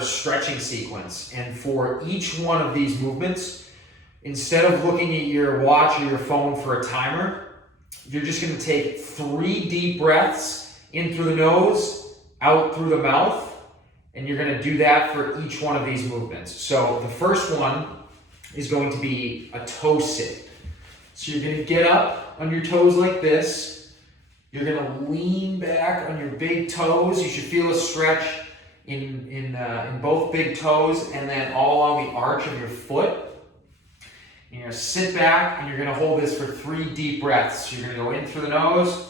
stretching sequence. And for each one of these movements, instead of looking at your watch or your phone for a timer, you're just going to take 3 deep breaths in through the nose, out through the mouth, and you're going to do that for each one of these movements. So the first one is going to be a toe sit. So you're going to get up on your toes like this. You're going to lean back on your big toes. You should feel a stretch in both big toes and then all along the arch of your foot. And you're going to sit back and you're going to hold this for 3 deep breaths. So you're going to go in through the nose,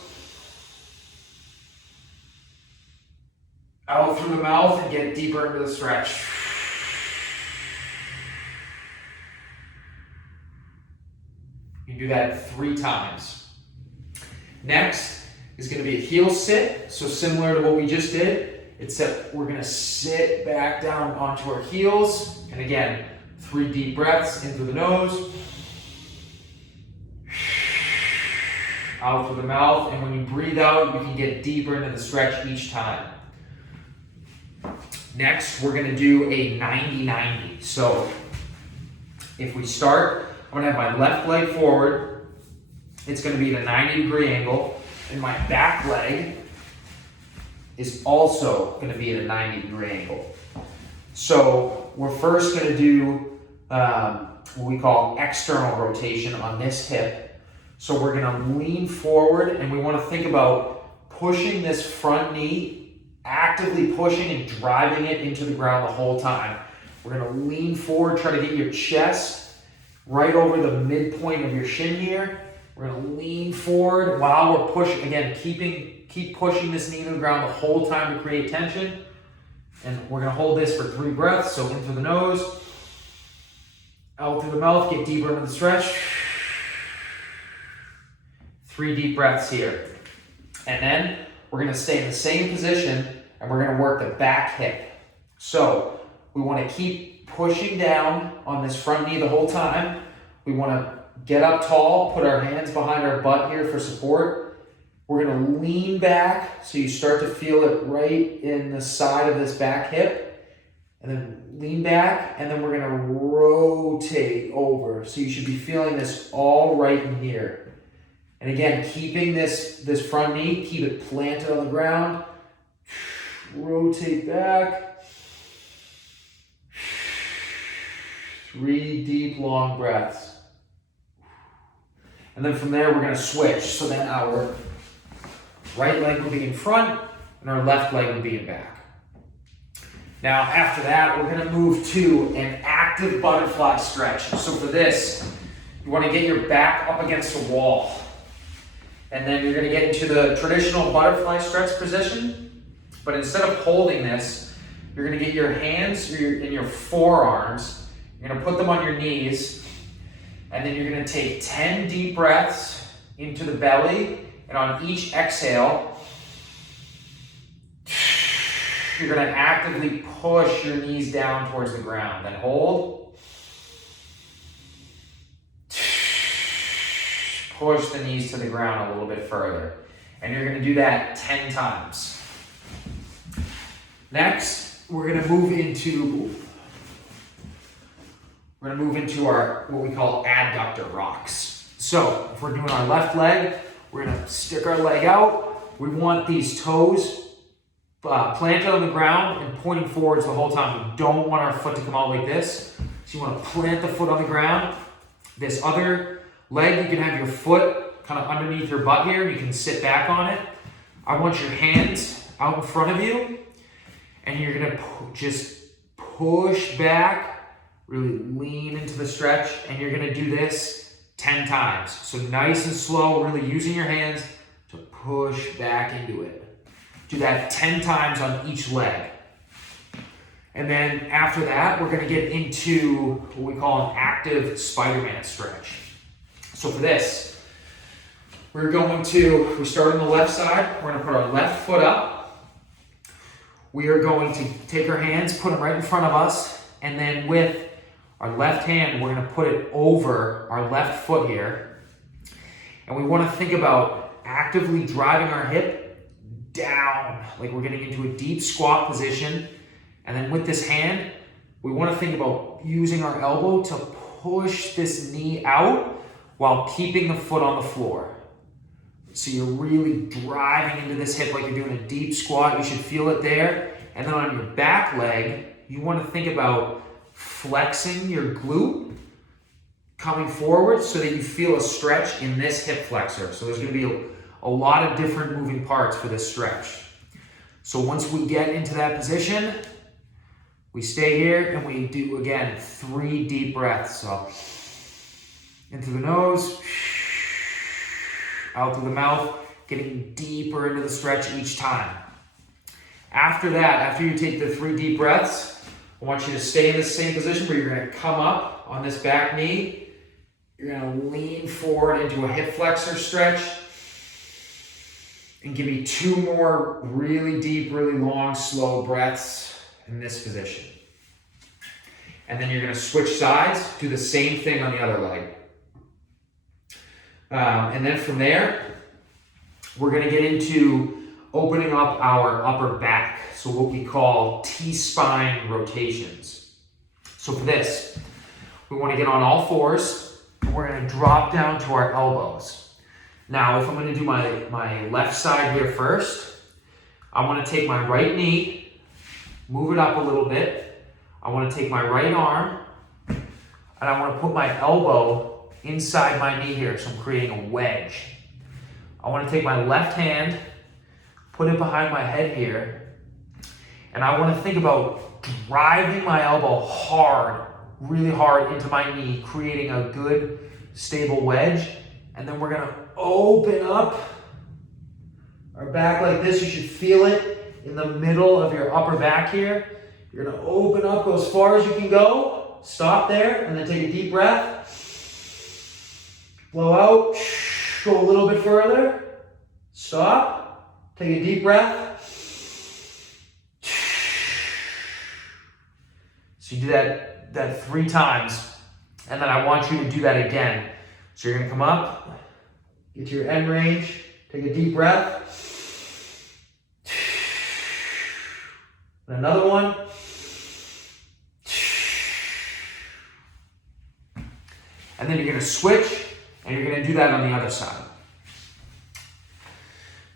out through the mouth, and get deeper into the stretch. You do that 3 times. Next is going to be a heel sit. So similar to what we just did, except we're going to sit back down onto our heels. And again, 3 deep breaths in through the nose, out through the mouth. And when you breathe out, you can get deeper into the stretch each time. Next, we're going to do a 90-90. So if we start, I'm going to have my left leg forward. It's going to be at a 90-degree angle. And my back leg is also going to be at a 90-degree angle. So we're first going to do what we call external rotation on this hip. So we're going to lean forward, and we want to think about pushing this front knee, actively pushing and driving it into the ground the whole time. We're going to lean forward, try to get your chest right over the midpoint of your shin here. We're going to lean forward while we're pushing. Again, keep pushing this knee to the ground the whole time to create tension. And we're going to hold this for 3 breaths. So in through the nose, out through the mouth, get deeper into the stretch. 3 deep breaths here. And then we're going to stay in the same position and we're going to work the back hip. So we want to keep pushing down on this front knee the whole time. We want to get up tall, put our hands behind our butt here for support. We're going to lean back so you start to feel it right in the side of this back hip. And then lean back, and then we're going to rotate over. So you should be feeling this all right in here. And again, keeping this front knee, keep it planted on the ground. Rotate back. 3 deep, long breaths. And then from there, we're going to switch. So then our right leg will be in front, and our left leg will be in back. Now, after that, we're going to move to an active butterfly stretch. So for this, you want to get your back up against a wall. And then you're going to get into the traditional butterfly stretch position. But instead of holding this, you're going to get your hands in your forearms. You're going to put them on your knees. And then you're going to take 10 deep breaths into the belly. And on each exhale, you're going to actively push your knees down towards the ground. Then hold. Push the knees to the ground a little bit further. And you're going to do that 10 times. Next, we're going to move into our what we call adductor rocks. So if we're doing our left leg, we're going to stick our leg out. We want these toes planted on the ground and pointing forwards the whole time. We don't want our foot to come out like this. So you want to plant the foot on the ground. This other leg, you can have your foot kind of underneath your butt here. You can sit back on it. I want your hands out in front of you. And you're going to just push back, really lean into the stretch. And you're going to do this 10 times. So nice and slow, really using your hands to push back into it. Do that 10 times on each leg. And then after that, we're going to get into what we call an active Spider-Man stretch. So for this, we start on the left side. We're going to put our left foot up. We are going to take our hands, put them right in front of us, and then with our left hand, we're going to put it over our left foot here. And we want to think about actively driving our hip down, like we're getting into a deep squat position. And then with this hand, we want to think about using our elbow to push this knee out while keeping the foot on the floor. So you're really driving into this hip like you're doing a deep squat. You should feel it there. And then on your back leg, you want to think about flexing your glute, coming forward so that you feel a stretch in this hip flexor. So there's going to be a lot of different moving parts for this stretch. So once we get into that position, we stay here and we do, again, 3 deep breaths. So in through the nose, out through the mouth, getting deeper into the stretch each time. After that, after you take the 3 deep breaths, I want you to stay in this same position where you're going to come up on this back knee. You're going to lean forward into a hip flexor stretch. And give me 2 more really deep, really long, slow breaths in this position. And then you're going to switch sides, do the same thing on the other leg. And then from there, we're going to get into opening up our upper back. So what we call T-spine rotations. So for this, we want to get on all fours. And we're going to drop down to our elbows. Now, if I'm going to do my left side here first, I want to take my right knee, move it up a little bit. I want to take my right arm, and I want to put my elbow inside my knee here, so I'm creating a wedge. I want to take my left hand, put it behind my head here, and I want to think about driving my elbow hard, really hard into my knee, creating a good, stable wedge. And then we're going to open up our back like this. You should feel it in the middle of your upper back here. You're going to open up, go as far as you can go. Stop there, and then take a deep breath. Blow out. Go a little bit further. Stop. Take a deep breath. So you do that 3 times. And then I want you to do that again. So you're going to come up, get to your end range, take a deep breath. And another one. And then you're going to switch, and you're going to do that on the other side.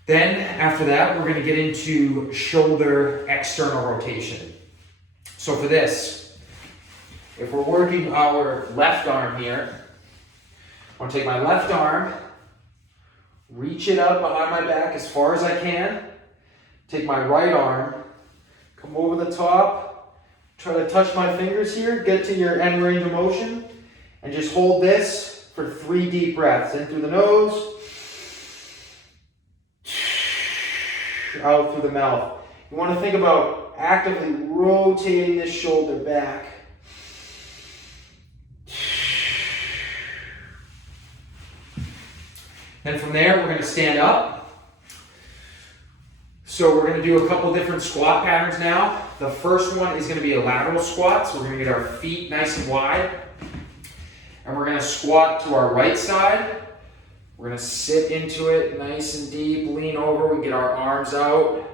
Then, after that, we're going to get into shoulder external rotation. So for this, if we're working our left arm here, I want to take my left arm, reach it up behind my back as far as I can. Take my right arm, come over the top, try to touch my fingers here, get to your end range of motion, and just hold this for 3 deep breaths. In through the nose, out through the mouth. You want to think about actively rotating this shoulder back. Then from there, we're going to stand up. So we're going to do a couple different squat patterns now. The first one is going to be a lateral squat. So we're going to get our feet nice and wide. And we're going to squat to our right side. We're going to sit into it nice and deep, lean over. We get our arms out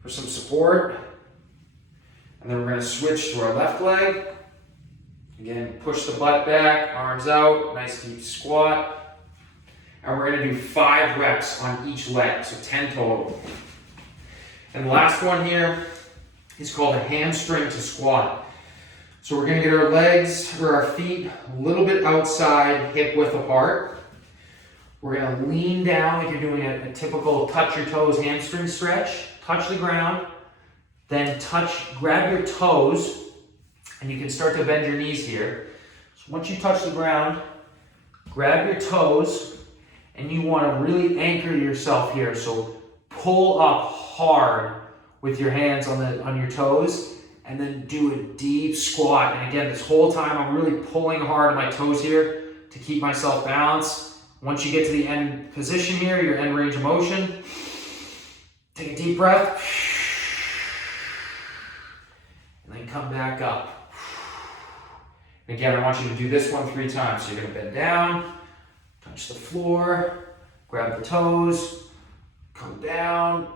for some support. And then we're going to switch to our left leg. Again, push the butt back, arms out, nice deep squat. And we're going to do 5 reps on each leg, so 10 total. And the last one here is called a hamstring to squat. So we're going to get our legs or our feet a little bit outside, hip width apart. We're going to lean down like you're doing a typical touch your toes hamstring stretch. Touch the ground, then grab your toes, and you can start to bend your knees here. So once you touch the ground, grab your toes, and you want to really anchor yourself here. So pull up hard with your hands on your toes, and then do a deep squat. And again, this whole time I'm really pulling hard on my toes here to keep myself balanced. Once you get to the end position here, your end range of motion, take a deep breath, and then come back up. And again, I want you to do this one 3 times. So you're going to bend down, touch the floor, grab the toes, come down.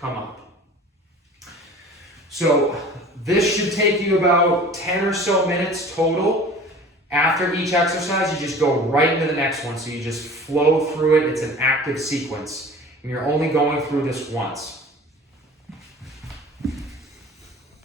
come up. So this should take you about 10 or so minutes total. After each exercise, you just go right into the next one. So you just flow through it. It's an active sequence. And you're only going through this once.